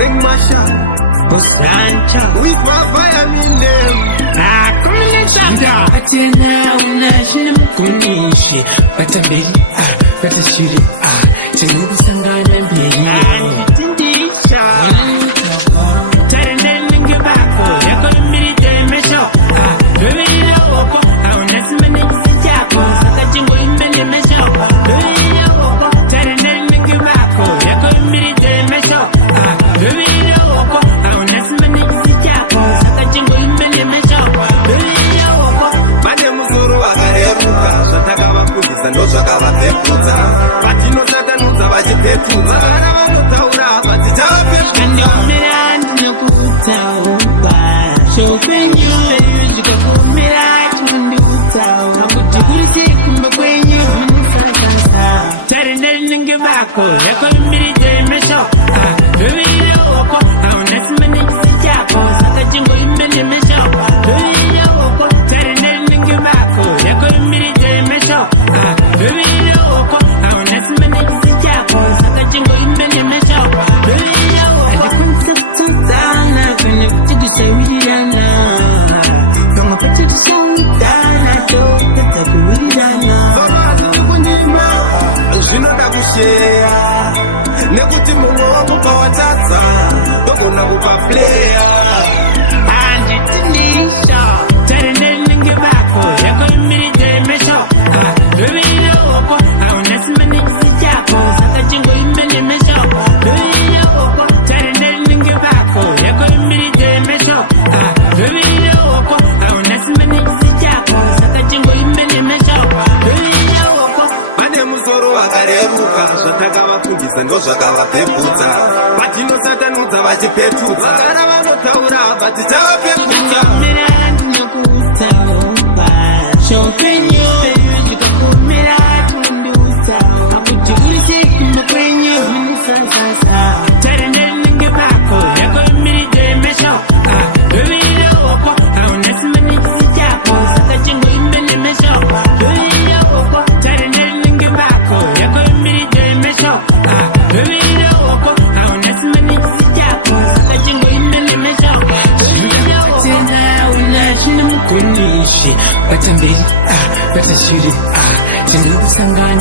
Ring Masha, Osancha, with my fire in them. Kumilishanga, Atena, Nashim Kunishi, Batambi, Batashiri, Tinubu Sangana, Tindisha, Taren and Gabako, Yakomi, Mesho, Rivia, our next minute, Jaco, Sajimo in many Mesho, Rivia, Taren and Gabako, Yakomi, Mesho, Rivia, our next minute, Jaco, Sajimo in many Mesho, Rivia, Madam Zuru, Agareruka, Satagawa Kudis and Osakawa Pepuza, Patino Satanuza, Vajipetuza, Taura, Patijapa, and your man, no good town. So when you go for me, I can do town. I'm going to take him when you Telling them give back, oh, you're going to be the measure. How next minute, Jaco, Satajingo in many measure. Telling them give back, oh, you're going to be the measure. How next minute, Jaco, Satajingo in many measure. Nekuti mungu mukawatata Tokuna kupa player Anjitinisha Terene ngibako Yako imiride mesho Rubina woko Aunesi maniksi jako Saka jingo imene mesho Rubina woko Terene ngibako Yako imiride mesho Rubina woko Aunesi maniksi jako Saka jingo imene mesho Rubina woko Mane muzoro wakareruka Zvatakawa kungisa ndo zvakava pepudza Patino satanudza vachipetudza Vakara vanotaura vatichava pepudza Batambiri, Batashiri, Tinubu Sangana.